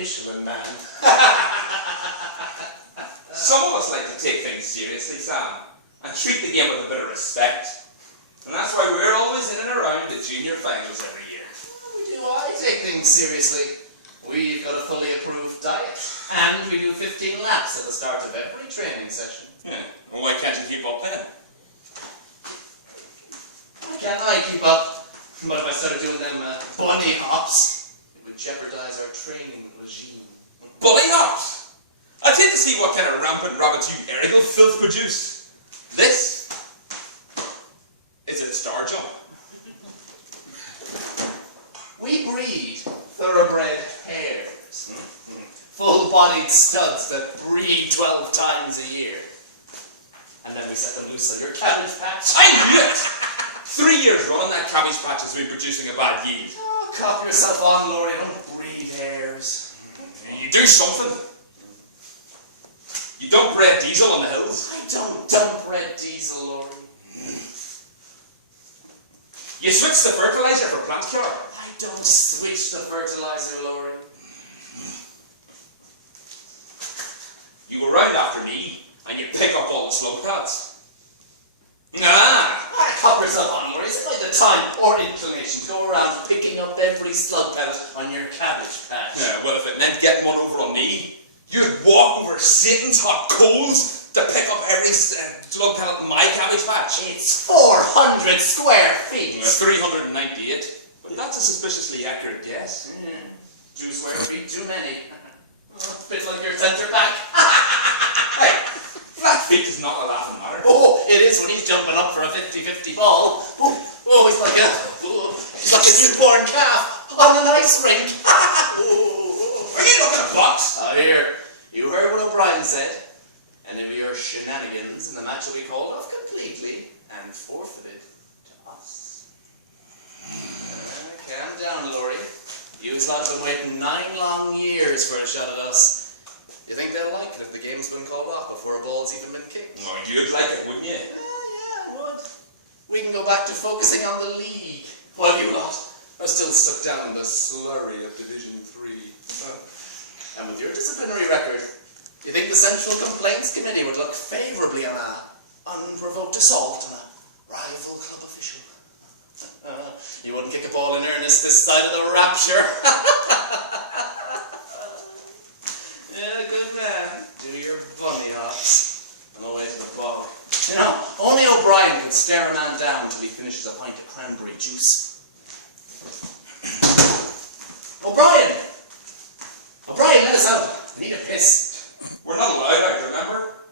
Michelin Man. Some of us like to take things seriously, Sam, and treat the game with a bit of respect. And that's why we're always in and around the junior finals every year. I take things seriously. We've got a fully approved diet, and we do 15 laps at the start of every training session. Yeah, well, why can't you keep up then? Why can't I keep up? But if I started doing them bunny hops, it would jeopardize our training regime. Bunny hops? I'd hate to see what kind of rampant rabbit you aerial filth produce. This is a star jump. We breed thoroughbred hares. Full-bodied studs that breed 12 times a year. And then we set them loose on your cabbage patch. I knew it! 3 years running, that cabbage patch has been producing a bad yield. Oh, cop yourself on, Laurie. Don't breed hares. You do something. You dump red diesel on the hills. I don't dump red diesel, Laurie. You switch the fertilizer for plant cure. I don't switch the fertilizer, Laurie. You go round after me, and you pick up all the slug pads. Ah! Cop yourself on, Laurie. Is it like the time or inclination to go around picking up every slug pellet on your cabbage patch? Yeah, well, if it meant getting one over on me, you'd walk over Satan's hot coals to pick up every slug pellet in my cabbage patch. It's 400 square feet. 398. But that's a suspiciously accurate guess. Yeah. 2 square feet too many. A bit like your centre back. Hey, flat feet is not a laughing matter. Oh, it is when he's jumping up for a 50-50 ball. Oh, he's like a newborn calf on an ice rink. Are you looking at blocks? Here. You heard what O'Brien said. Any of your shenanigans in the match will be called off completely and forfeited to us. Calm down, Laurie. You lot have been waiting 9 long years for a shot at us. You think they'll like it if the game's been called off before a ball's even been kicked? Oh, you'd like it, wouldn't you? Yeah, I would. We can go back to focusing on the league, while you lot are still stuck down in the slurry of Division 3. And with your disciplinary record, you think the Central Complaints Committee would look favourably on an unprovoked assault on a rival club official? You wouldn't kick a ball in earnest this side of the rapture. Yeah, good man. Do your bunny hops on the way to the bar. You know, only O'Brien could stare a man down till he finishes a pint of cranberry juice. O'Brien! O'Brien, let us out. I need a piss. We're not allowed out, remember?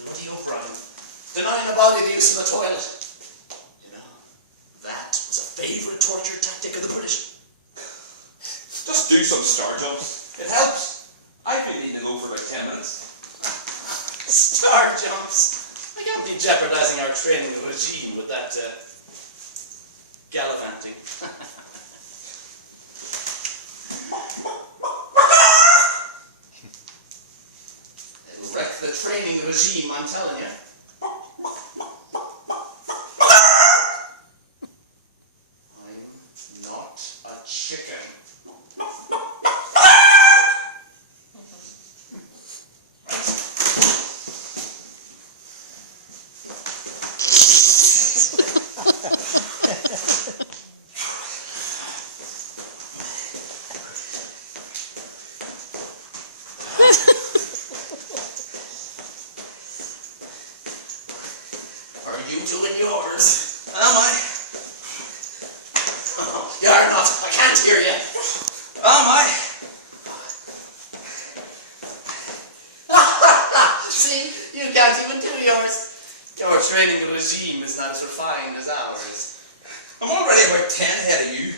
Bloody O'Brien. Denying a body the use of the toilet. You know, that was a favourite torture tactic of the British. Just do some star jumps. It helps. I've been needing to go for like 10 minutes. Star jumps? I can't be jeopardizing our training regime with that, gallivanting. It'll wreck the training regime, I'm telling you. I'm not a chicken. Are you doing yours? Am I? Oh, you're not. I can't hear you. Am I? See, you can't even do yours. Your training regime is not as refined as ours. I'm already about 10 ahead of you.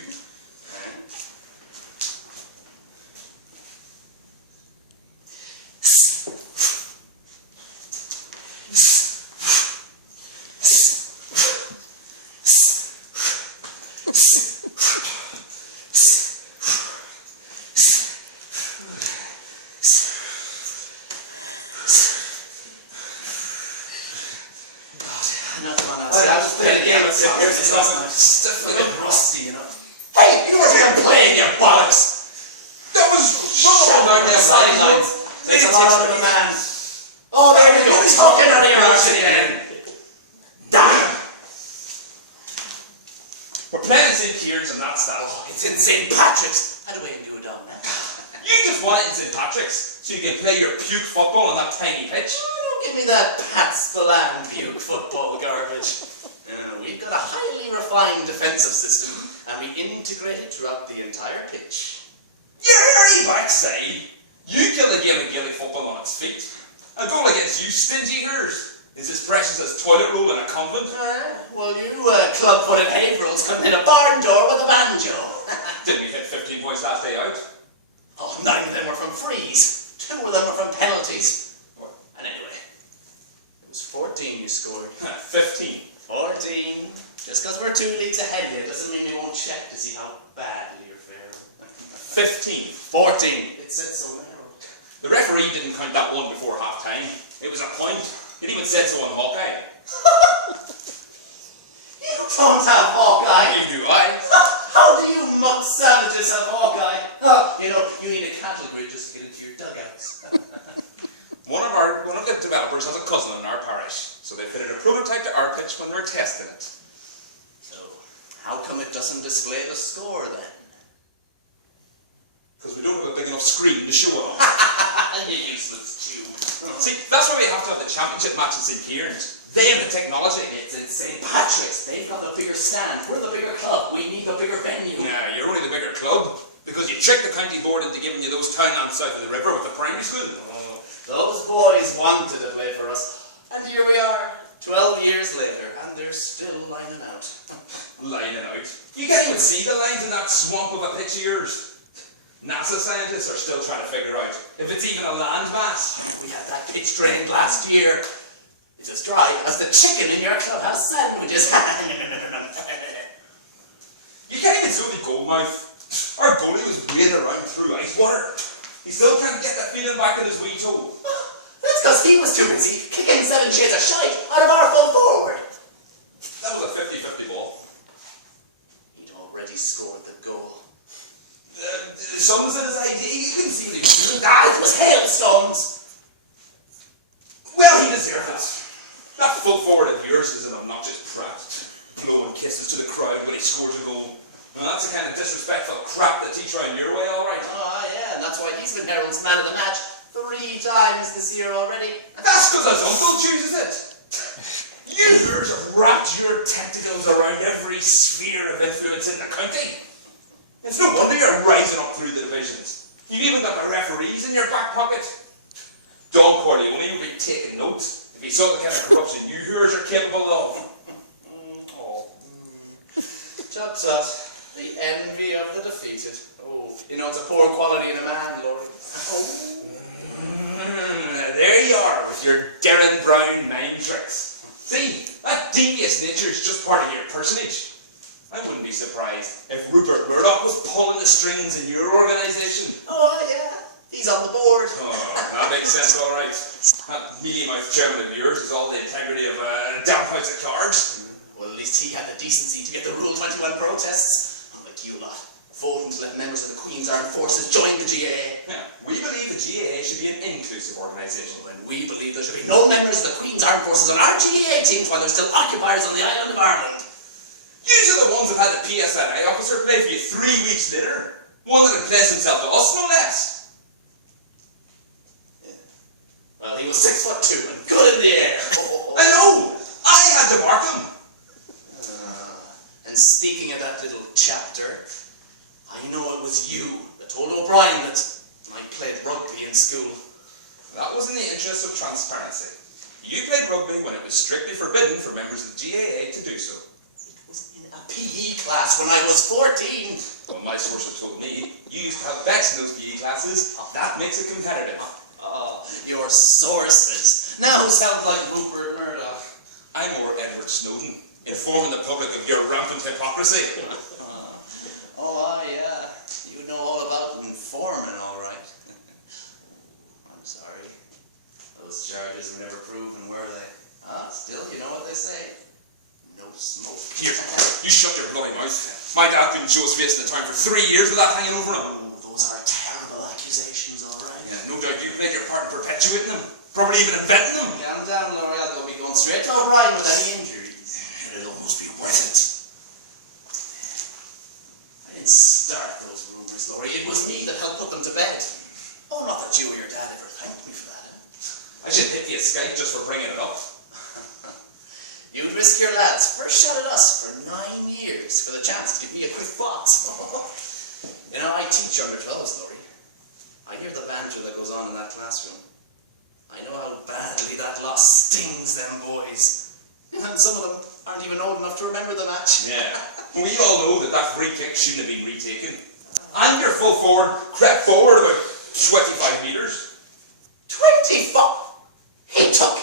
Stiff and rusty, you know. Hey, you weren't even playing bollocks! That was Shut down the there. sidelines. Takes a lot out of a man. Oh, there we go. Talking out of your arse again. Damn! We're playing in St. Kieran's and that's that. It's in St. Patrick's. How do we do it on that? You just want it in St. Patrick's so you can play your puke football on that tiny pitch. Oh, don't give me that Pat Spillane puke football garbage. We've got a highly refined defensive system, and we integrate it throughout the entire pitch. Your hairy backside. You kill a game of Gaelic football on its feet. A goal against you stingy hers is as precious as toilet roll in a convent. Well, you club-footed haverals couldn't hit a barn door with a banjo. Didn't we hit 15 points last day out? Oh, 9 of them were from frees. 2 of them were from penalties. And anyway, it was 14 you scored. 15. 14. Just because we're 2 leagues ahead of you doesn't mean we won't check to see how badly you're faring. 15. 14. It said so narrow. The referee didn't count that one before half-time. It was a point. It even said so on Hawkeye. You don't have Hawkeye. Neither do I. How do you muck savages have Hawkeye? You need a cattle grid just to get into your dugouts. One of the developers has a cousin in our parish, so they fitted a prototype to our pitch when they were testing it. So, how come it doesn't display the score then? Because we don't have a big enough screen to show it on. You useless Jew. See, that's why we have to have the championship match in St. Kieran's. They have the technology. It's in St. Patrick's. They've got the bigger stand. We're the bigger club. We need the bigger venue. Yeah, you're only the bigger club. Because you tricked the county board into giving you those townlands south of the river with the primary school. Those boys wanted to play for us. And here we are, 12 years later, and they're still lining out. Lining out? You can't even see the lines in that swamp of a pitch of yours. NASA scientists are still trying to figure out if it's even a land mass. We had that pitch drained last year. It's as dry as the chicken in your clubhouse sandwiches. You can't even see the goal mouth. Our goalie was wading around through ice water. He still can't get that feeling back in his wee toe. That's because he was too busy kicking 7 shades of shite out of our full forward. That was a 50-50 ball. He'd already scored the goal. The sun was in his eyes. He couldn't see what he was doing. It was hailstones. Well, he deserved it. That full forward of yours is an obnoxious prat. Blowing kisses to the crowd when he scores a goal. Now, that's the kind of disrespectful crap that teach around your way, all right. Oh, yeah, and that's why he's been Herald's man of the match 3 times this year already. That's because his uncle chooses it. You have wrapped your tentacles around every sphere of influence in the county. It's no wonder you're rising up through the divisions. You've even got the referees in your back pocket. Don Corleone would be taking notes if he saw the kind of corruption you hearers are capable of. Chops us. The envy of the defeated. Oh, it's a poor quality in a man, Lord. There you are with your Darren Brown mind tricks. See, that devious nature is just part of your personage. I wouldn't be surprised if Rupert Murdoch was pulling the strings in your organisation. Oh, yeah. He's on the board. Oh, that makes sense, all right. That mealy-mouthed chairman of yours is all the integrity of a damp house of cards. Well, at least he had the decency to get the Rule 21 protests. You lot, voting to let members of the Queen's Armed Forces join the GAA. Yeah, we believe the GAA should be an inclusive organisation. And we believe there should be no members of the Queen's Armed Forces on our GAA teams while they're still occupiers on the island of Ireland. You are the ones that had the PSNI officer play for you 3 weeks later. One that had placed himself to us, no less. Yeah. Well, he was 6'2" and good in the air. I know! I had to mark him. And speaking of that little chapter, I know it was you that told O'Brien that I played rugby in school. That was in the interest of transparency. You played rugby when it was strictly forbidden for members of the GAA to do so. It was in a PE class when I was 14. Well, my sources told me you used to have bets in those PE classes. That makes it competitive. Your sources. Now sound like Rupert Murdoch. I'm more Edward Snowden, informing the public of your rampant hypocrisy. Yeah. You know all about informing, all right. I'm sorry. Those charges were never proven, were they? Still, you know what they say? No smoke. Here, you shut your bloody mouth. My dad couldn't show his face in the town for 3 years with that hanging over him. Oh, those are terrible accusations, all right. Yeah, no doubt you played your part in perpetuating them. Probably even inventing them. Calm down, Laurie. I'll go be going straight to O'Brien with any injuries. It'll almost be worth it. I didn't start those rumors, Laurie. It was me that helped put them to bed. Oh, not that you or your dad ever thanked me for that. I should hit the escape just for bringing it up. You'd risk your lad's first shot at us for 9 years for the chance to give me a quick box. You know, I teach under 12s, Laurie. I hear the banter that goes on in that classroom. I know how badly that loss stings them boys. And some of them aren't even old enough to remember the match. Yeah. We all know that free kick shouldn't have been retaken. And your full forward crept forward about 25 metres. 25? He took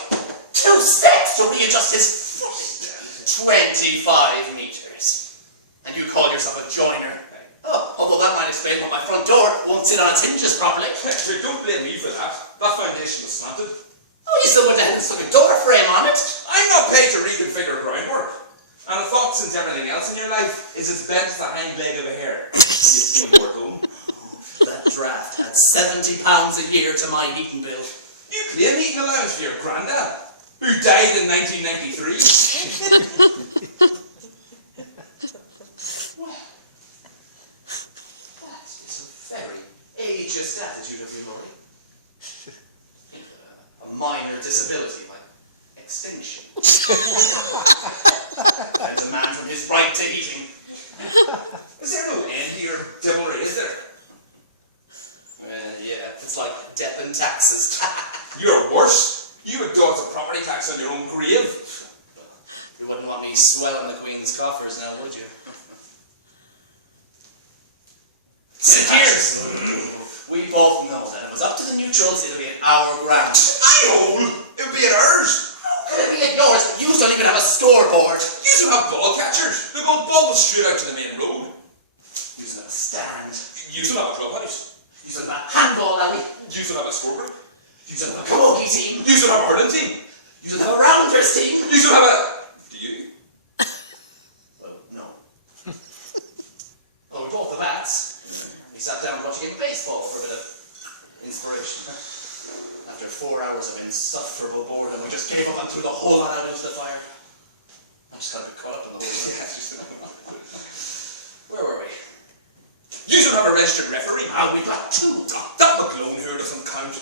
2 steps to readjust his foot. 25 metres. And you call yourself a joiner? Oh, although that might explain why my front door won't sit on its hinges properly. Don't blame me for that. That foundation was slanted. Oh, you still went ahead and stuck a door frame on it? I'm not paid to reconfigure groundwork. And I thought since everything else in your life is as bent as the hind leg of a hare, it's going to work home. That draft had £70 a year to my heating bill. You claim heating allowance for your granddad, who died in 1993. Well, that is a very ageist attitude of you, Laurie. A minor disability like extinction. And a man from his right to heating. Is there no end to your devilry, is there? Yeah, it's like death and taxes. You're worse. You would dodge the property tax on your own grave. You wouldn't want me swelling the Queen's coffers now, would you? Cheers! We both know that if it was up to the neutrals, it'd be an our ground. I know! It would be at ours! How could it be at yours? You don't even have a scoreboard. You don't have ball catchers. The ball goes straight out to the main road. You don't have a stand. You don't have a clubhouse. You don't have a handball alley. You don't have a scoregroup. You don't have a camogie team. You don't have a hurling team. You don't have a rounders team. You don't have a... Do you? Well, no. Well, we bought the bats. We sat down watching a game of baseball for a bit of inspiration. After 4 hours of insufferable boredom, we just gave up and threw the whole lot out into the fire. I just got a bit caught up in the whole thing. Where were we? You don't have a registered referee. Ah, we got 2. That McClone here doesn't count.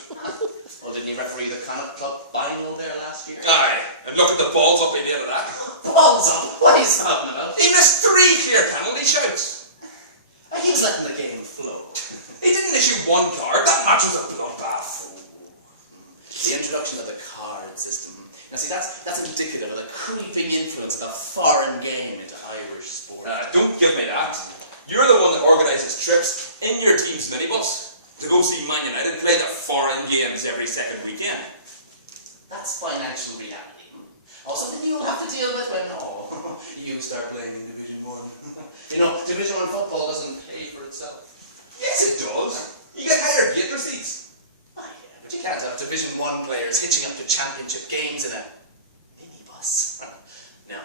Well, didn't he referee the Connacht Club final there last year? Aye, and look at the balls up in the end of that. Balls up! What are you talking about? He missed 3 clear penalty shouts. He was letting the game flow. He didn't issue 1 card. That match was a bloodbath. The introduction of the card system. Now see, that's indicative of the creeping influence of the foreign game into Irish sport. Don't give me that. You're the one that organises trips in your team's minibus to go see Man United play the foreign games every second weekend. That's financial reality. Also, something you'll have to deal with when you start playing in Division 1. You know, Division 1 football doesn't pay for itself. Yes, it does. You get higher gate receipts. Ah, yeah, but you can't have Division 1 players hitching up to championship games in a minibus. Now,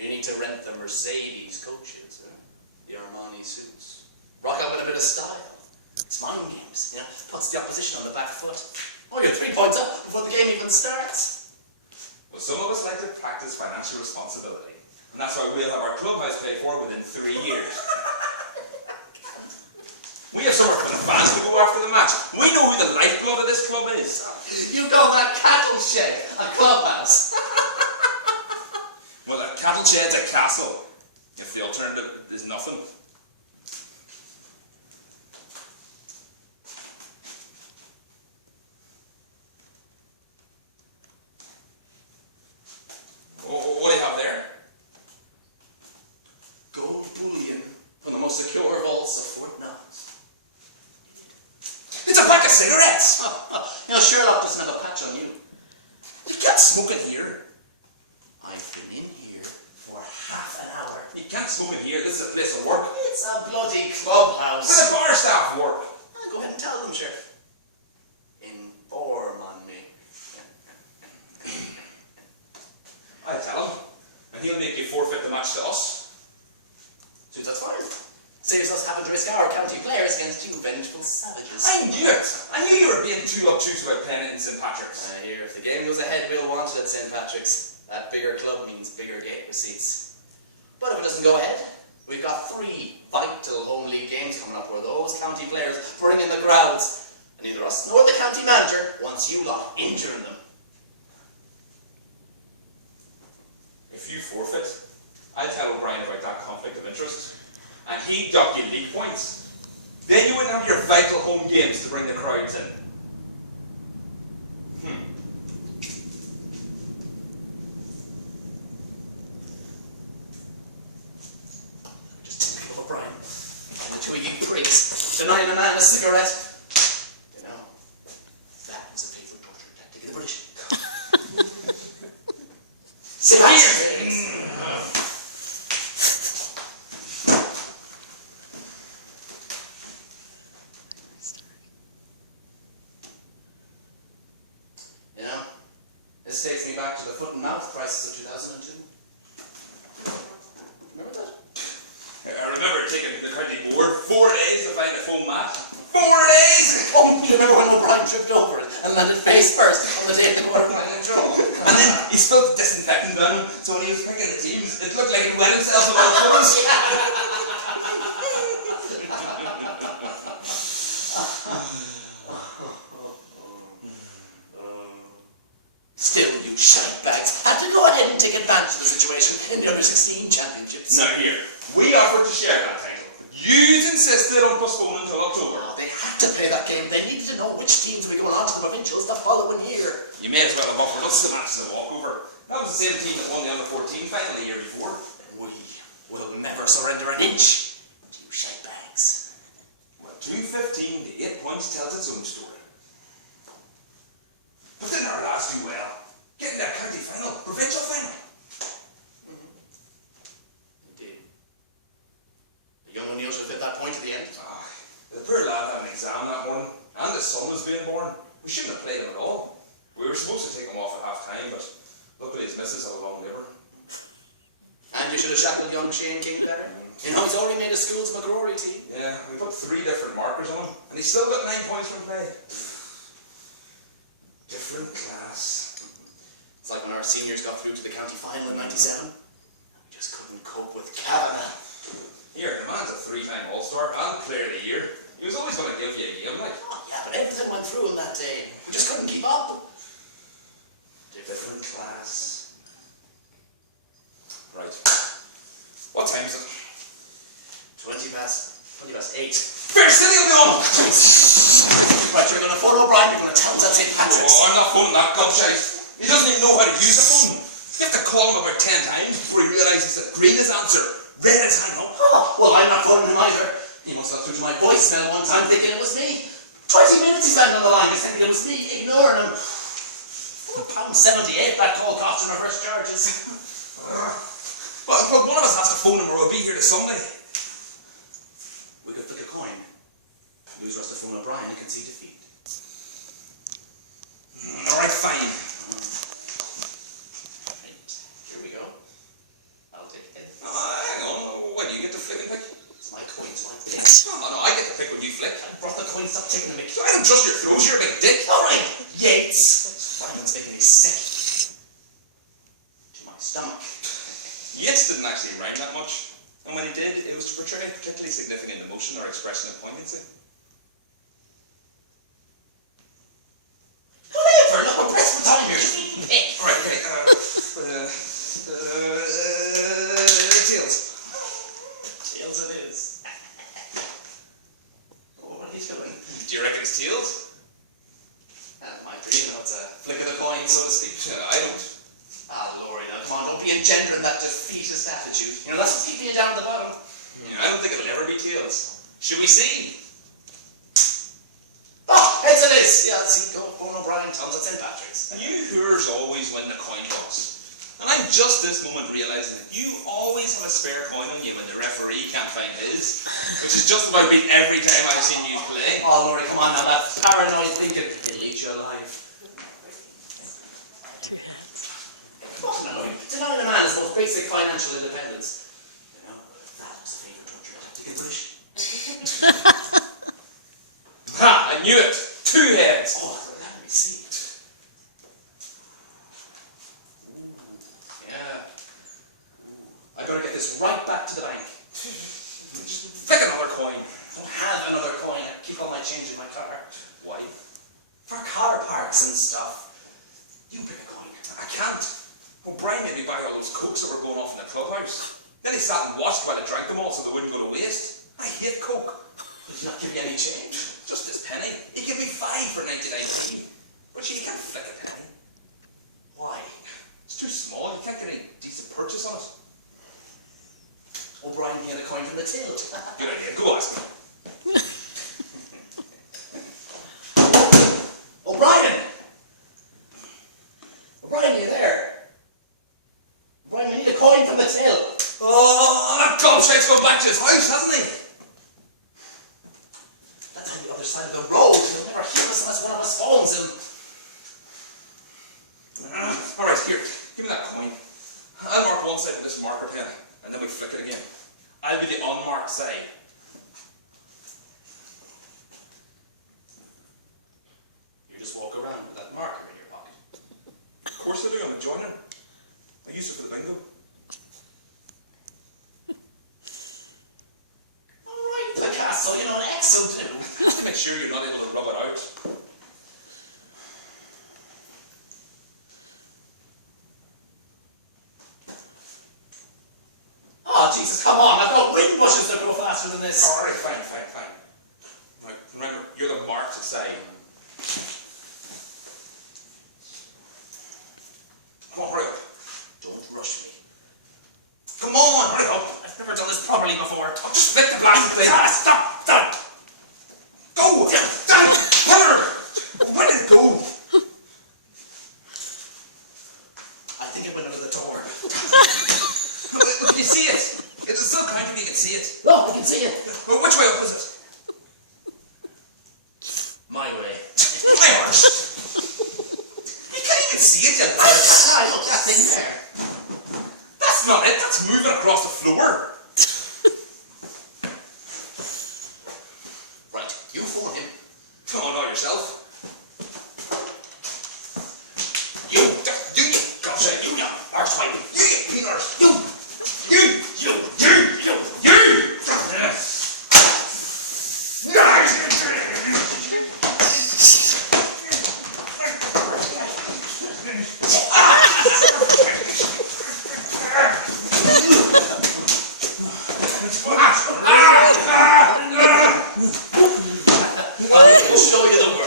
you need to rent the Mercedes coaches, the Armani suits. Rock up with a bit of style. It's mind games, you know, puts the opposition on the back foot. Oh, you're 3 points up before the game even starts. Well, some of us like to practice financial responsibility. And that's why we'll have our clubhouse paid for within 3 years. We have somewhere for the fans to go after the match. We know who the lifeblood of this club is. You call that cattle shed a clubhouse? Well, a cattle shed's a castle, if the alternative is nothing. What do you have there? Gold bullion from the most secure vaults of Fort Knox. It's a pack of cigarettes! You know, Sherlock doesn't have a patch on you. You can't smoke in here. I've been in here for half an hour. You can't smoke in here. This is a place of work. It's a bloody clubhouse. Where the bar staff work. Go ahead and tell them, Sheriff. Inform on me. I tell him, and he'll make you forfeit the match to us. See, that's fine. about playing it in St. Patrick's. Here, if the game goes ahead, we'll want it at St. Patrick's. That bigger club means bigger gate receipts. But if it doesn't go ahead, we've got 3 vital home league games coming up where those county players bring in the crowds. And neither us nor the county manager wants you lot injuring them. If you forfeit, I'll tell O'Brien about that conflict of interest. And he'd dock you league points. Then you wouldn't have your vital home games to bring the crowds in. Just typical O'Brien. And the 2 of you pricks denying a man a cigarette. You know, that was a favourite torture tactic of the British. Sit here! This takes me back to the foot and mouth crisis of 2002. Remember that? I remember taking the county board 4 days to find a foam mat. 4 days! Oh, do you remember when O'Brien tripped over it and landed face first on the day of the quarter-final draw? And then he spilled disinfectant on him, so when he was picking the teams, it looked like he'd wet himself in all fours. Still, you shitebags had to go ahead and take advantage of the situation in the under-16 championships. Now here, we offered to share that title. You insisted on postponing until October. Oh, they had to play that game. They needed to know which teams would be going on to the provincials the following year. You may as well have offered us the match to the walkover. That was the same team that won the under-14 final the year before. We will never surrender an inch to you shitebags. Well, 2-15 to 8 points tells its own story. But didn't our lads do well? Getting that county final, provincial final. Indeed. The young O'Neill should have hit that point at the end. The poor lad had an exam that morning, and his son was being born. We shouldn't have played him at all. We were supposed to take him off at half-time, but luckily his missus had a long liver. And you should have shackled young Shane King better. You know, he's already made a school's McGrory team. Yeah, we put 3 different markers on him, and he still got 9 points from play. Different class. It's like when our seniors got through to the county final in '97. We just couldn't cope with Kavanagh. Here, the man's a 3-time All-Star and Player of the Year. He was always going to give you a game, like. Oh, yeah, but everything went through him that day. We just couldn't keep up. Different class. Right. What time is it? 20 past 8. Fair City will be on! Right, you're going to phone O'Brien, you're going to tell him that's St. Patrick's. Oh, I'm not phoning that gobshite. He doesn't even know how to use a phone. You have to call him about 10 times before he realises that green is answer, red is hang up. Oh, well, I'm not phoning him either. He must have got through to my voicemail one time thinking it was me. 20 minutes he's had on the line just thinking it was me, ignoring him. £1.78 that call cost in reverse charges. Well, but one of us has to phone him or we'll be here to Sunday. We could flick a coin. Use us to phone O'Brien and concede defeat. Alright, fine. Right, here we go. I'll take it. Hang on. Why do you get to flick and pick? It's my coin, so I pick. No, I get to pick when you flick. I brought the coin, stop taking the mick. I don't trust your throws, you're a big dick. Alright, Yates. Brian's making me sick. To my stomach. Yates didn't actually rhyme that much. And when he did, it was to portray a particularly significant emotion or expression of poignancy. Whatever, no, we're pressed for time here. Just need to pick. Alright, okay. Tails. Tails it is. Oh, what are you doing? Do you reckon it's tails? That might be, you know, it's a flick of the coin, so to speak. I don't. Laurie, now come on, don't be engendering that defeatist attitude. You know, that's what's keeping you down at the bottom. Yeah, I don't think it'll ever be tails. Should we see? Heads it is. Yeah, let's see, go O'Brien, tell us St. Patrick's. You Hoors always win the coin toss. And I'm just this moment realising that you always have a spare coin on you when the referee can't find his, which is just about been every time I've seen you play. Oh, Laurie, come on now, that paranoid thinking, it'll eat you alive. Come on now, Laurie, denying a man his most basic financial independence. You know, that's the favourite torture tactic in British. Ha! I knew it! 2 heads! Oh, let me see. marks and stuff. You pick a coin. I can't. O'Brien made me buy all those cokes that were going off in the clubhouse. Then he sat and watched while I drank them all so they wouldn't go to waste. I hate coke. Did he not give you any change? Just this penny. He gave me 5 for 99p. But you can't flick a penny. Why? It's too small. You can't get any decent purchase on it. O'Brien being a coin from the till. Good idea. Go ask him. O'Brien! O'Brien, are you there? O'Brien, we need a coin from the till. Oh, that gobshite's gone back to his house, hasn't he? That's on the other side of the road. He'll never hear us unless one of us phones him. All right, here. Give me that coin. I'll mark one side with this marker pen, and then we flick it again. I'll be the unmarked side. You just walk around with that marker in your pocket. Of course I do. I'm a joiner. I use it for the bingo. All right, Picasso. You know what X will do. Just to make sure you're not able to rub it out. Oh, Jesus, come on. I've got wind bushes that go faster than this. All right, fine. Right, remember, you're the marked side. Come on, hurry up. Don't rush me. Come on, hurry up. I've never done this properly before. Oh, just flick the blank thing. Stop. Go! Down! Hammer! Where did it go? I think it went under the door. Can you see it? It's still counting, you can see it. Oh, I can see it. Well, which way up is it? My way. My arse. You can't even see it yet. I look that thing there. That's not it. That's moving across the floor. Right, you phone him. Oh, not yourself. You gobshite, you arsewipe, you peanut, you. I'll show you the world.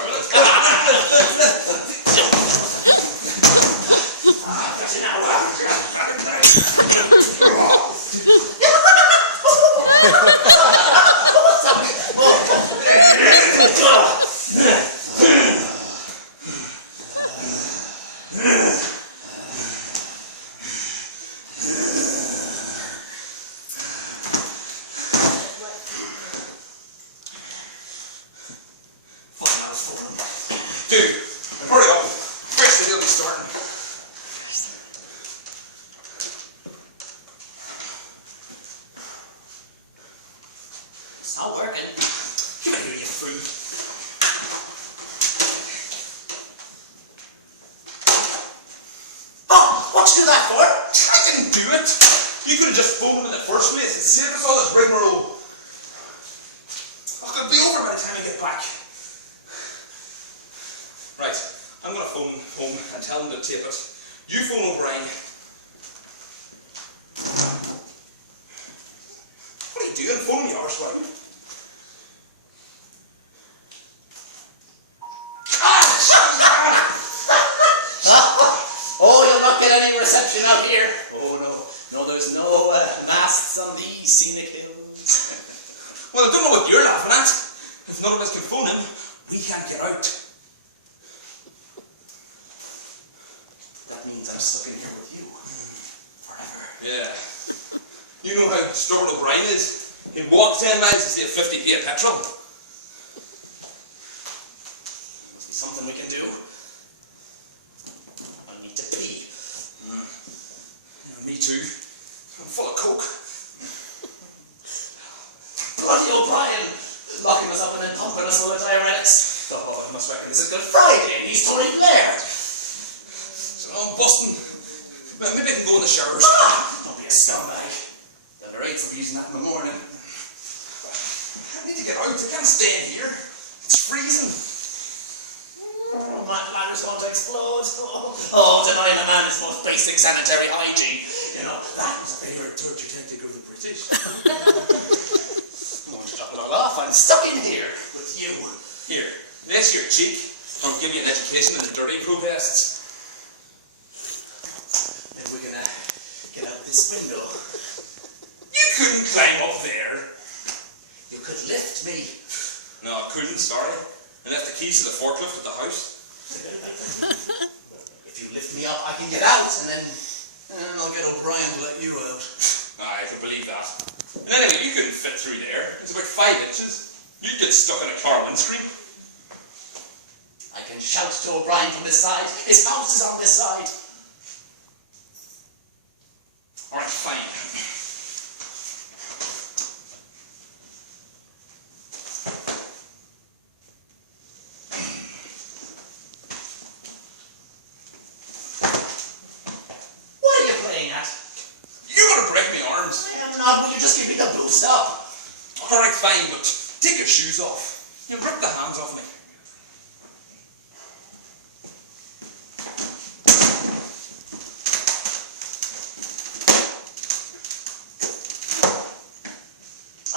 Dude, hurry up. First thing he'll be starting. It's not working. Come here, you fool. Oh, what'd you do that for? I didn't do it. You could have just phoned in the first place. It saved us all this rigmarole. It'll be over by the time I get back. Right, I'm going to phone home and tell them to tape it. You phone O'Brien. What are you doing? Phone me, arsewite. Oh, you'll not get any reception out here. Oh, no, there's no masts on these scenic hills. Well, I don't know what you're laughing at. If none of us can phone him, we can't get out. That means I'm stuck in here with you. Forever. Yeah. You know how stubborn O'Brien is? He'd walk 10 miles to save 50p of petrol. Must be something we can do. I need to pee. Yeah, me too. I'm full of coke. Bloody O'Brien! Locking us up and then pumping us full of diuretics. Oh, I must reckon this is Good Friday and he's Tony Blair. So I'm busting. Well, maybe I can go in the showers. Don't be a scumbag. The rates will be using that in the morning. I need to get out. I can't stay in here. It's freezing. my bladder's going to explode. Oh, denying a man his most basic sanitary hygiene. You know, that was a favourite dirty tactic of the British. I want to drop it all off. I'm stuck in here with you. Here, that's your cheek. I'll give you an education in the dirty protests. If we can get out this window. You couldn't climb up there. You could lift me. No, I couldn't, sorry. I left the keys to the forklift at the house. If you lift me up, I can get out, and then I'll get O'Brien to let you out. I can believe that. And anyway, you couldn't fit through there. It's about 5 inches. You'd get stuck in a car windscreen. I can shout to O'Brien from this side. His house is on this side. Alright, fine. What are you playing at? You're gonna break my arms. I am not. Will you just give me the boost up? Alright, fine, but take your shoes off. You'll rip the hands off me.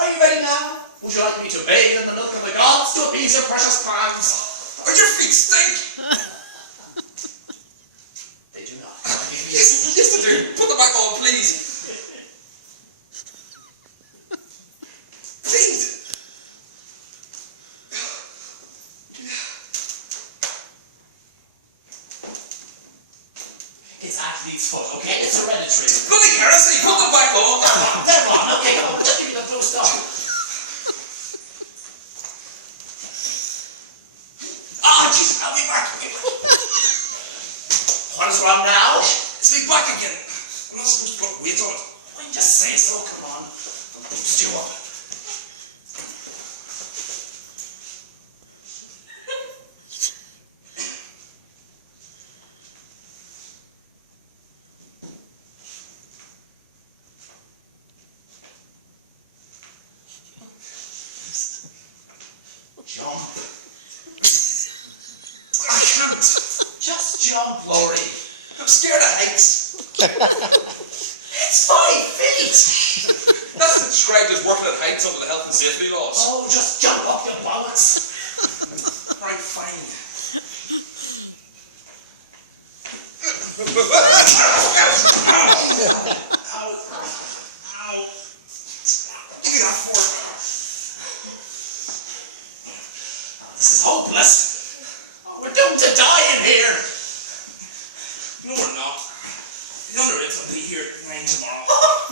Are you ready now? Would you like me to bathe in the milk of the gods to appease your precious palms? Oh, your feet stink! They do not. Yes, they do. Put them back on, please. Please. It's athlete's foot, okay? It's hereditary. Bloody heresy! Put them back on! They're on, okay, come on, just give me the boost up. Ah, Jesus, I'll be back. What's wrong now? It's me back again. I'm not supposed to put weight on it. Why, just say so, come on. I'll boost you up. Jump. I can't. Just jump, Laurie. I'm scared of heights. It's 5 feet. That's described as working at heights under the health and safety laws. Oh, just jump up, you bollocks. Right, fine. Ow. Ow. Give me that fork. This is hopeless. Oh, we're doomed to die in here. No, we're not. None of it will be here at 9 tomorrow.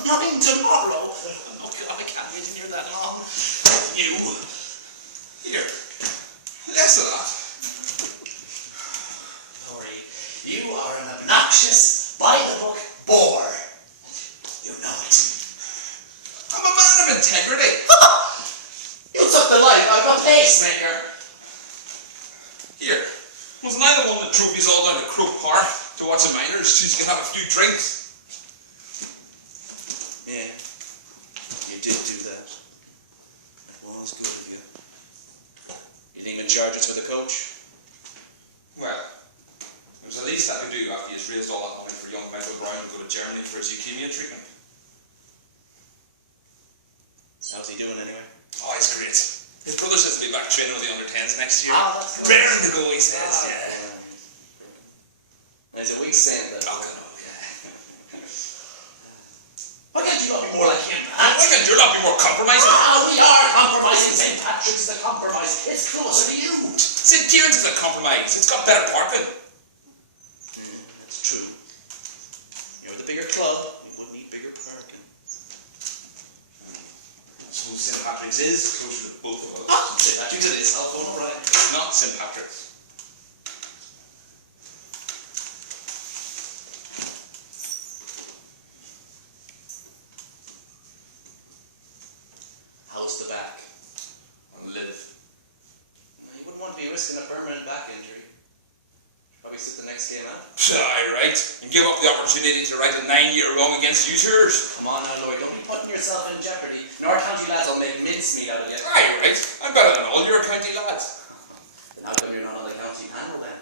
9 tomorrow. Oh, God, I can't wait in here that long. You. Here. Less of that. Laurie, you are an obnoxious, by-the-book bore. You know it. I'm a man of integrity. You took the life out of a pacemaker. Here. Wasn't I the one that drove you all down to Croke Park to watch the miners so you can have a few drinks? Yeah, you did do that. It was good of you. You think in charges for the coach? Well, it was the least I could do after he's raised all that money for young Michael Brown to go to Germany for his leukemia treatment. How's he doing anyway? Oh, he's great. His brother says he'll be back training with the under-10s next year. Ah, that's good. Raring to go, he says, yeah. There's a weak saying that. Oh, no, yeah. Why can't you not be more like him, man? Why can't you not be more compromising? Ah, we are compromising. St. Patrick's is a compromise. It's closer to you. St. Kieran's is a compromise. It's got better parking. That's true. You're the bigger club. You would need bigger parking. So St. Patrick's is closer to both of us. Ah, St. Patrick's it is. I'll go all right. It's not St. Patrick's. How's the back? I'll live. You wouldn't want to be risking a permanent back injury. Probably sit the next game out. Aye, right. And give up the opportunity to right a 9-year wrong against users. Come on now, Lloyd. Don't be putting yourself in jeopardy. And our county lads will make mincemeat out of you. Aye, right. I'm better than all your county lads. Then how come you're not on the county panel then?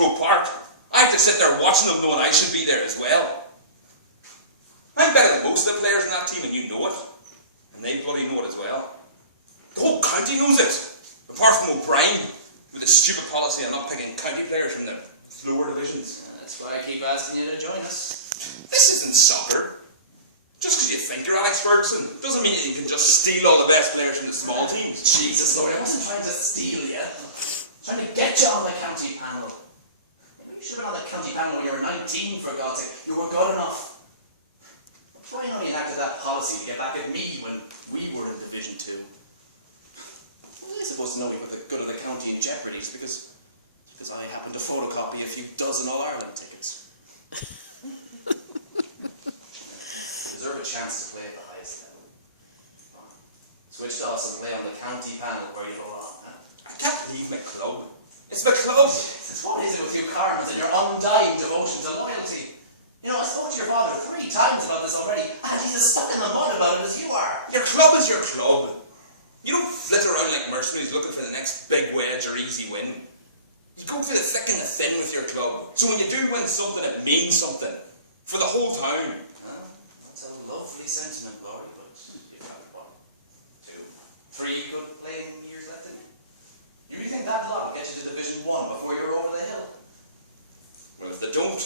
Croke Park. I have to sit there watching them knowing I should be there as well. I'm better than most of the players in that team and you know it. And they bloody know it as well. The whole county knows it. Apart from O'Brien, with his stupid policy of not picking county players from the lower divisions. That's why I keep asking you to join us. This isn't soccer. Just because you think you're Alex Ferguson doesn't mean that you can just steal all the best players from the small teams. Jesus Lord, I wasn't trying to steal you. Trying to get you on the county panel. You should have been on the county panel when you were 19, for God's sake. You were good enough. Brian only enacted that policy to get back at me when we were in Division 2. Well, I suppose to know we put the good of the county in jeopardy is because I happened to photocopy a few dozen All-Ireland tickets. Deserve a chance to play at the highest level. Switch to us and play on the county panel where you belong. I can't leave my club. It's my club. Jesus, what is it with you Carmans and your undying devotion to loyalty? You know, I spoke to your father 3 times about this already, and he's as stuck in the mud about it as you are. Your club is your club. You don't flit around like mercenaries looking for the next big wedge or easy win. You go for the thick and the thin with your club. So when you do win something, it means something. For the whole town. That's a lovely sentiment, Laurie, but you've had 1, 2, 3 good playing years left in you. You really think that lot will get you to Division 1 before you're over the hill? Well, if they don't,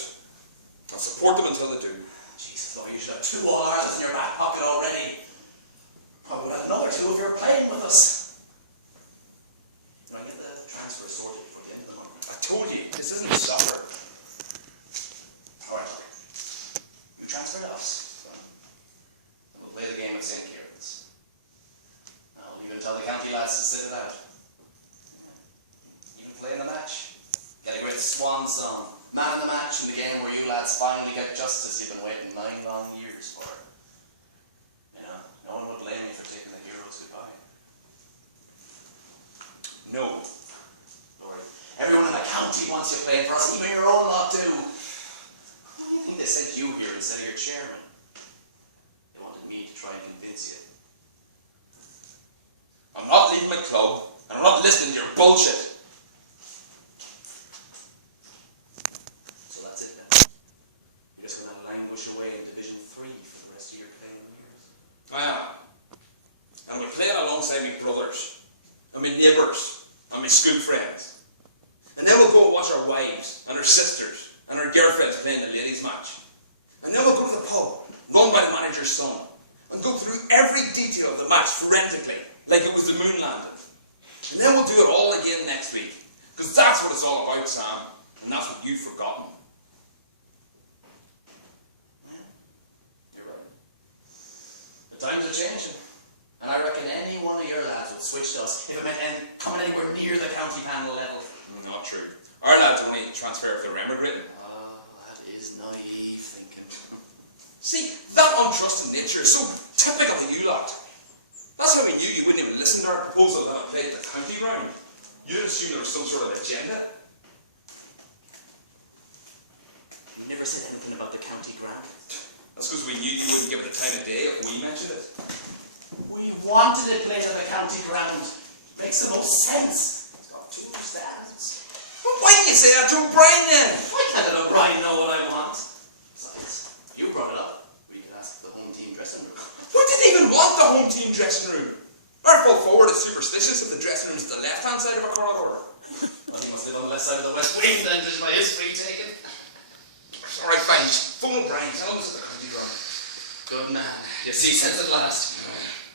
I'll support them until they do. Jesus, Laurie, you should have 2 All-Irelands in your back pocket already. Probably would have another 2 if you're playing with us. You know, I get the transfer sorted before the end of the month. I told you, this isn't soccer. Alright, you transfer to us. We'll play the game at St. Kieran's. I'll even tell the county lads to sit it out. You can play in the match. Get a great swan song. Man in the match in the game where you lads finally get justice you've been waiting 9 long years for. You know, no one would blame you for taking the heroes goodbye. No. Lord, everyone in the county wants you playing for us, even your own lot do. Why do you think they sent you here instead of your chairman? They wanted me to try and convince you. I'm not leaving my club, and I'm not listening to your bullshit. So that's it then. You're just going to languish away in Division 3 for the rest of your playing years. I am. And we're playing alongside my brothers, and my neighbours, and my school friends. And then we'll go and watch our wives, and our sisters, and our girlfriends playing the ladies' match. And then we'll go to the pub, run by the manager's son, and go through every detail of the match forensically, like it was the moon landing. And then we'll do it all again next week, because that's what it's all about, Sam, and that's what you've forgotten. You're right. The times are changing. And I reckon any one of your lads would switch to us if it meant coming anywhere near the county panel level. Not true. Our lads only transfer if they're emigrating. Oh, that is naive thinking. See, that untrusting nature is so typical of you lot. That's how we knew you wouldn't even listen to our proposal that I played the county round. You'd assume there was some sort of agenda. You never said anything about the county ground. That's because we knew you wouldn't give it the time of day if we mentioned it. We wanted it played at the county ground. Makes the most sense. It's got 2 stands. Well, why didn't you say that to O'Brien then? Why can't let O'Brien know what I want? Besides, you brought it up. We could ask the home team dressing room. Who didn't even want the home team dressing room? Our full forward is superstitious if the dressing room's at the left-hand side of a corridor. Well, he must live on the left side of the west wing then, just my history taken. Alright, fine. Phone O'Brien. Tell him it's at the county ground. Good man. You see sense at last.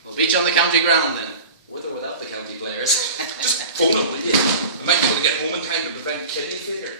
We'll beat you on the county ground then. With or without the county players. Just phone him, will you? I might be able to get home in time to prevent kidney failure.